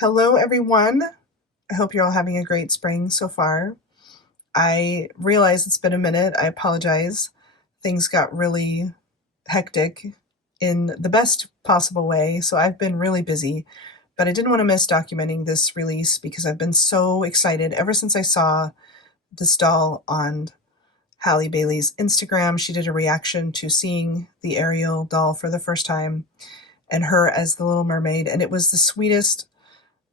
Hello, everyone. I hope you're all having a great spring so far. I realize it's been a minute. I apologize. Things got really hectic in the best possible way, so I've been really busy. But I didn't want to miss documenting this release because I've been so excited ever since I saw this doll on Halle Bailey's Instagram. She did a reaction to seeing the Ariel doll for the first time and her as the Little Mermaid, and it was the sweetest,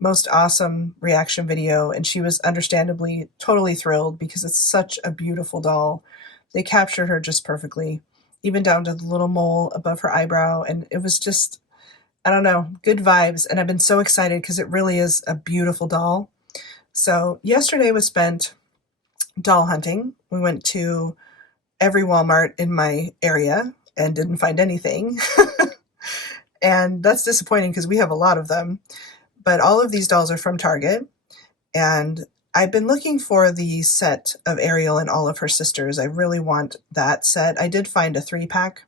most awesome reaction video, and she was understandably totally thrilled because it's such a beautiful doll. They captured her just perfectly, even down to the little mole above her eyebrow, and it was just, I don't know, good vibes. And I've been so excited because it really is a beautiful doll. So yesterday was spent doll hunting. We went to every Walmart in my area and didn't find anything. And that's disappointing because we have a lot of them. But all of these dolls are from Target, and I've been looking for the set of Ariel and all of her sisters. I really want that set. I did find a 3-pack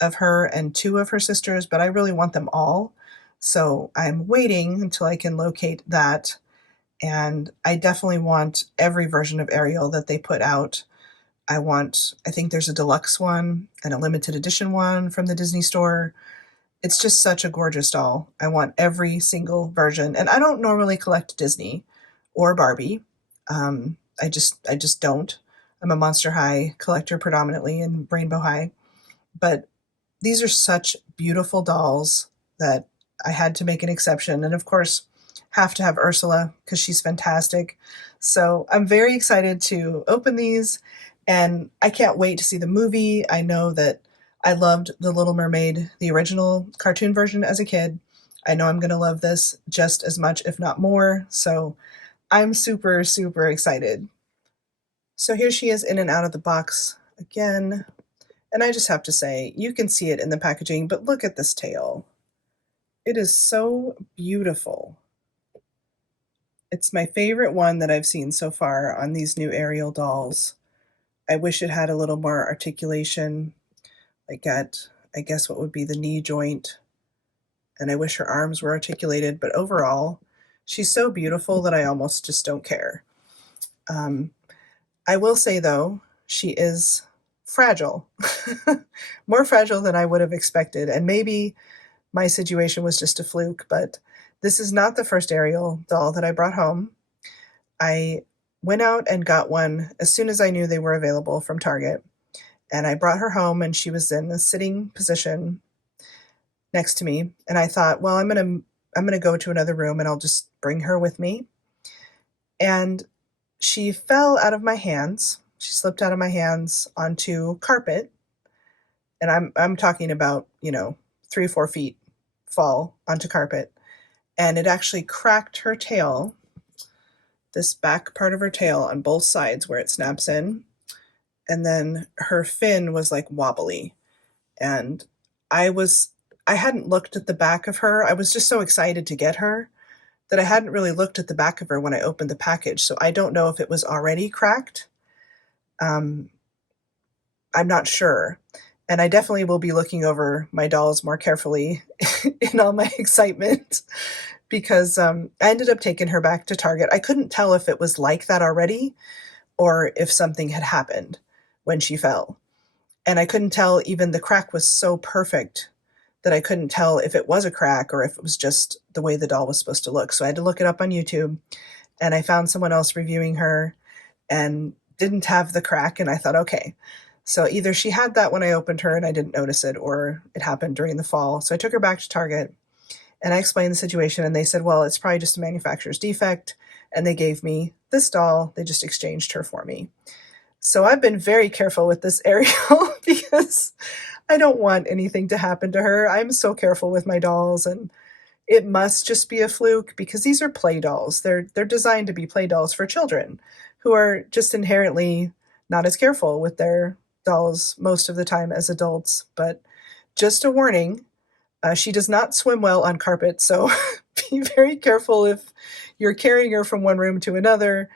of her and 2 of her sisters, but I really want them all. So I'm waiting until I can locate that. And I definitely want every version of Ariel that they put out. I think there's a deluxe one and a limited edition one from the Disney store. It's just such a gorgeous doll. I want every single version. And I don't normally collect Disney or Barbie. I just don't. I'm a Monster High collector predominantly and Rainbow High. But these are such beautiful dolls that I had to make an exception. And of course, have to have Ursula because she's fantastic. So I'm very excited to open these, and I can't wait to see the movie. I know that I loved The Little Mermaid, the original cartoon version as a kid. I know I'm going to love this just as much, if not more. So I'm super, super excited. So here she is in and out of the box again. And I just have to say, you can see it in the packaging, but look at this tail. It is so beautiful. It's my favorite one that I've seen so far on these new Ariel dolls. I wish it had a little more articulation, like at, I guess, what would be the knee joint. And I wish her arms were articulated, but overall, she's so beautiful that I almost just don't care. I will say, though, she is fragile, more fragile than I would have expected. And maybe my situation was just a fluke, but this is not the first Ariel doll that I brought home. I went out and got one as soon as I knew they were available from Target. And I brought her home, and she was in a sitting position next to me. And I thought, well, I'm gonna go to another room and I'll just bring her with me. And she fell out of my hands. She slipped out of my hands onto carpet. And I'm talking about, 3 or 4 feet fall onto carpet. And it actually cracked her tail, this back part of her tail on both sides where it snaps in. And then her fin was like wobbly. And I hadn't looked at the back of her. I was just so excited to get her that I hadn't really looked at the back of her when I opened the package. So I don't know if it was already cracked. I'm not sure. And I definitely will be looking over my dolls more carefully in all my excitement because I ended up taking her back to Target. I couldn't tell if it was like that already or if something had happened when she fell. And I couldn't tell, even the crack was so perfect that I couldn't tell if it was a crack or if it was just the way the doll was supposed to look. So I had to look it up on YouTube, and I found someone else reviewing her and didn't have the crack. And I thought, okay, so either she had that when I opened her and I didn't notice it, or it happened during the fall. So I took her back to Target and I explained the situation, and they said, well, it's probably just a manufacturer's defect. And they gave me this doll. They just exchanged her for me. So I've been very careful with this Ariel because I don't want anything to happen to her. I'm so careful with my dolls, and it must just be a fluke because these are play dolls. They're designed to be play dolls for children who are just inherently not as careful with their dolls most of the time as adults. But just a warning, she does not swim well on carpet, so be very careful if you're carrying her from one room to another.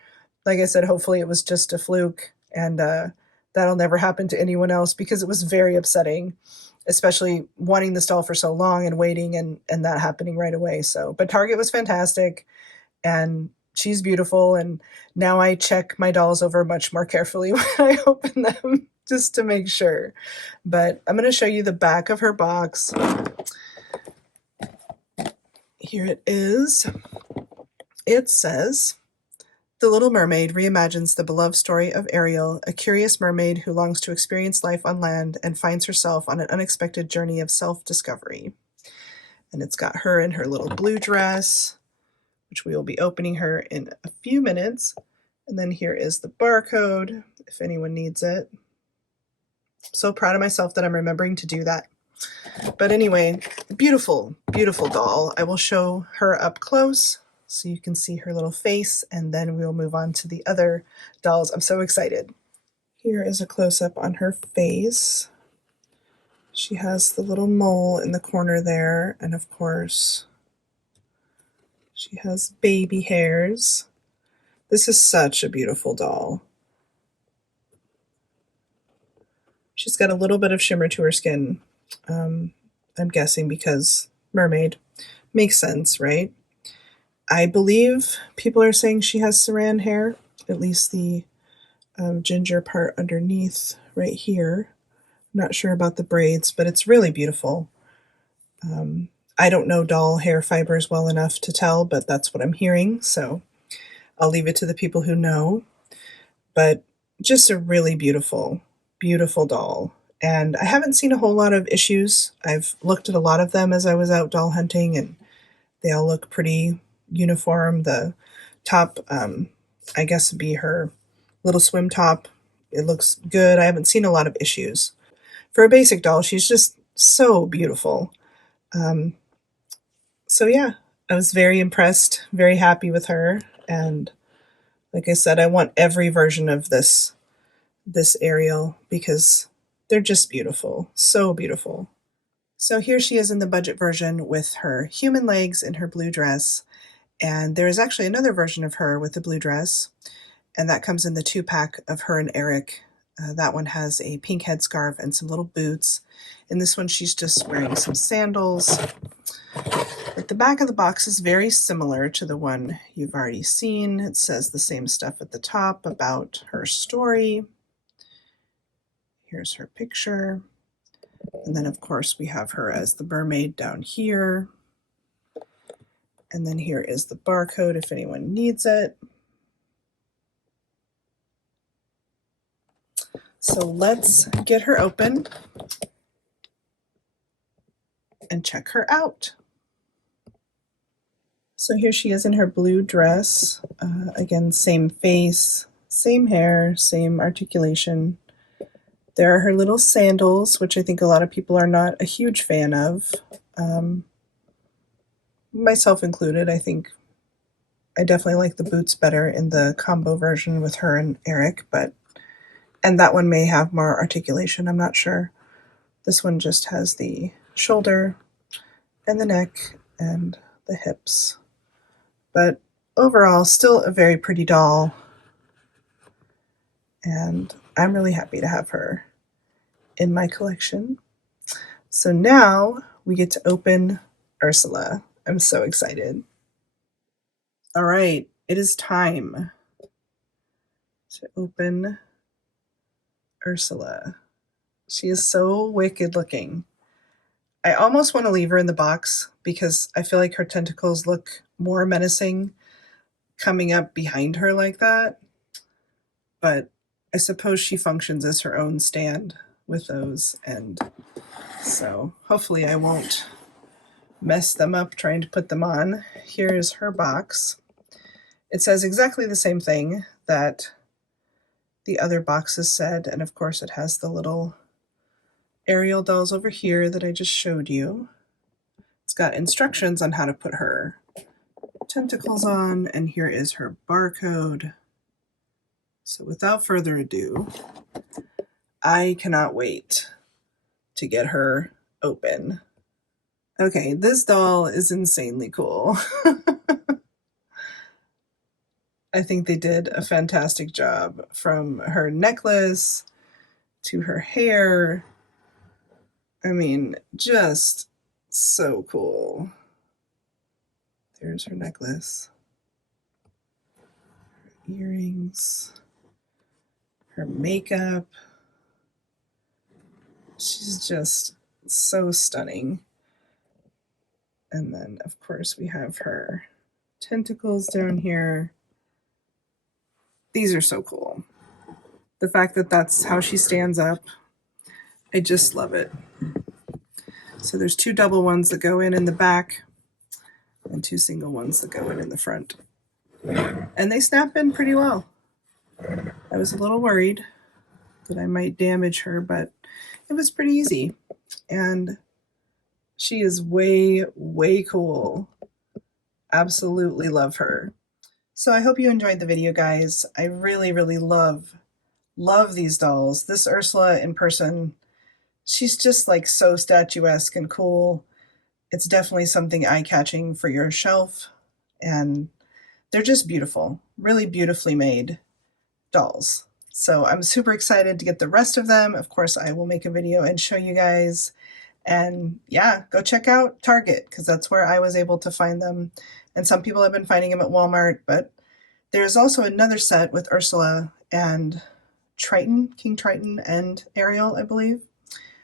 Like I said, hopefully it was just a fluke, and that'll never happen to anyone else because it was very upsetting. especially wanting this doll for so long and waiting and that happening right away. So, but Target was fantastic, and she's beautiful. And now I check my dolls over much more carefully when I open them just to make sure. But I'm going to show you the back of her box. Here it is. It says, "The Little Mermaid reimagines the beloved story of Ariel, a curious mermaid who longs to experience life on land and finds herself on an unexpected journey of self-discovery." And it's got her in her little blue dress, which we will be opening her in a few minutes. And then here is the barcode, if anyone needs it. I'm so proud of myself that I'm remembering to do that. But anyway, beautiful, beautiful doll. I will show her up close so you can see her little face, and then we'll move on to the other dolls. I'm so excited. Here is a close-up on her face. She has the little mole in the corner there, and of course, she has baby hairs. This is such a beautiful doll. She's got a little bit of shimmer to her skin. I'm guessing because mermaid. Makes sense, right? I believe people are saying she has saran hair, at least the ginger part underneath right here. I'm not sure about the braids, but it's really beautiful. I don't know doll hair fibers well enough to tell, but that's what I'm hearing, so I'll leave it to the people who know. But just a really beautiful, beautiful doll. And I haven't seen a whole lot of issues. I've looked at a lot of them as I was out doll hunting, and they all look pretty uniform. The top, I guess, would be her little swim top. It looks good. I haven't seen a lot of issues. For a basic doll, she's just so beautiful. So yeah, I was very impressed, very happy with her. And like I said, I want every version of this Ariel because they're just beautiful, so beautiful. So here she is in the budget version with her human legs in her blue dress. And there is actually another version of her with the blue dress, and that comes in the 2-pack of her and Eric. That one has a pink headscarf and some little boots. In this one, she's just wearing some sandals. But the back of the box is very similar to the one you've already seen. It says the same stuff at the top about her story. Here's her picture. And then, of course, we have her as the mermaid down here. And then here is the barcode if anyone needs it. So let's get her open and check her out. So here she is in her blue dress. Again, same face, same hair, same articulation. There are her little sandals, which I think a lot of people are not a huge fan of. Myself included. I think I definitely like the boots better in the combo version with her and Eric, and that one may have more articulation, I'm not sure. This one just has the shoulder and the neck and the hips. But overall, still a very pretty doll. And I'm really happy to have her in my collection. So now we get to open Ursula. I'm so excited. All right, it is time to open Ursula. She is so wicked looking. I almost want to leave her in the box because I feel like her tentacles look more menacing coming up behind her like that. But I suppose she functions as her own stand with those, and so hopefully I won't mess them up trying to put them on. Here is her box. It says exactly the same thing that the other boxes said, and of course it has the little Ariel dolls over here that I just showed you. It's got instructions on how to put her tentacles on, and here is her barcode. So without further ado, I cannot wait to get her open. Okay, this doll is insanely cool. I think they did a fantastic job, from her necklace to her hair I mean, just so cool. There's her necklace, her earrings, her makeup. She's just so stunning. And then, of course, we have her tentacles down here. These are so cool. The fact that that's how she stands up, I just love it. So there's 2 double ones that go in the back and 2 single ones that go in the front. And they snap in pretty well. I was a little worried that I might damage her, but it was pretty easy. And she is way, way cool. Absolutely love her. So I hope you enjoyed the video, guys. I really, really love these dolls. This Ursula in person, she's just like so statuesque and cool. It's definitely something eye-catching for your shelf, and they're just beautiful, really beautifully made dolls. So I'm super excited to get the rest of them. Of course, I will make a video and show you guys. And yeah, go check out Target because that's where I was able to find them. And some people have been finding them at Walmart, but there's also another set with Ursula and Triton, King Triton and Ariel, I believe.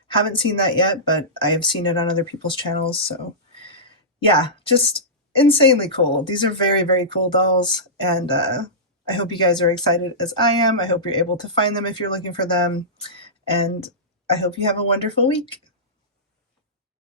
Haven't seen that yet, but I have seen it on other people's channels. So yeah, just insanely cool. These are very, very cool dolls. And I hope you guys are excited as I am. I hope you're able to find them if you're looking for them. And I hope you have a wonderful week.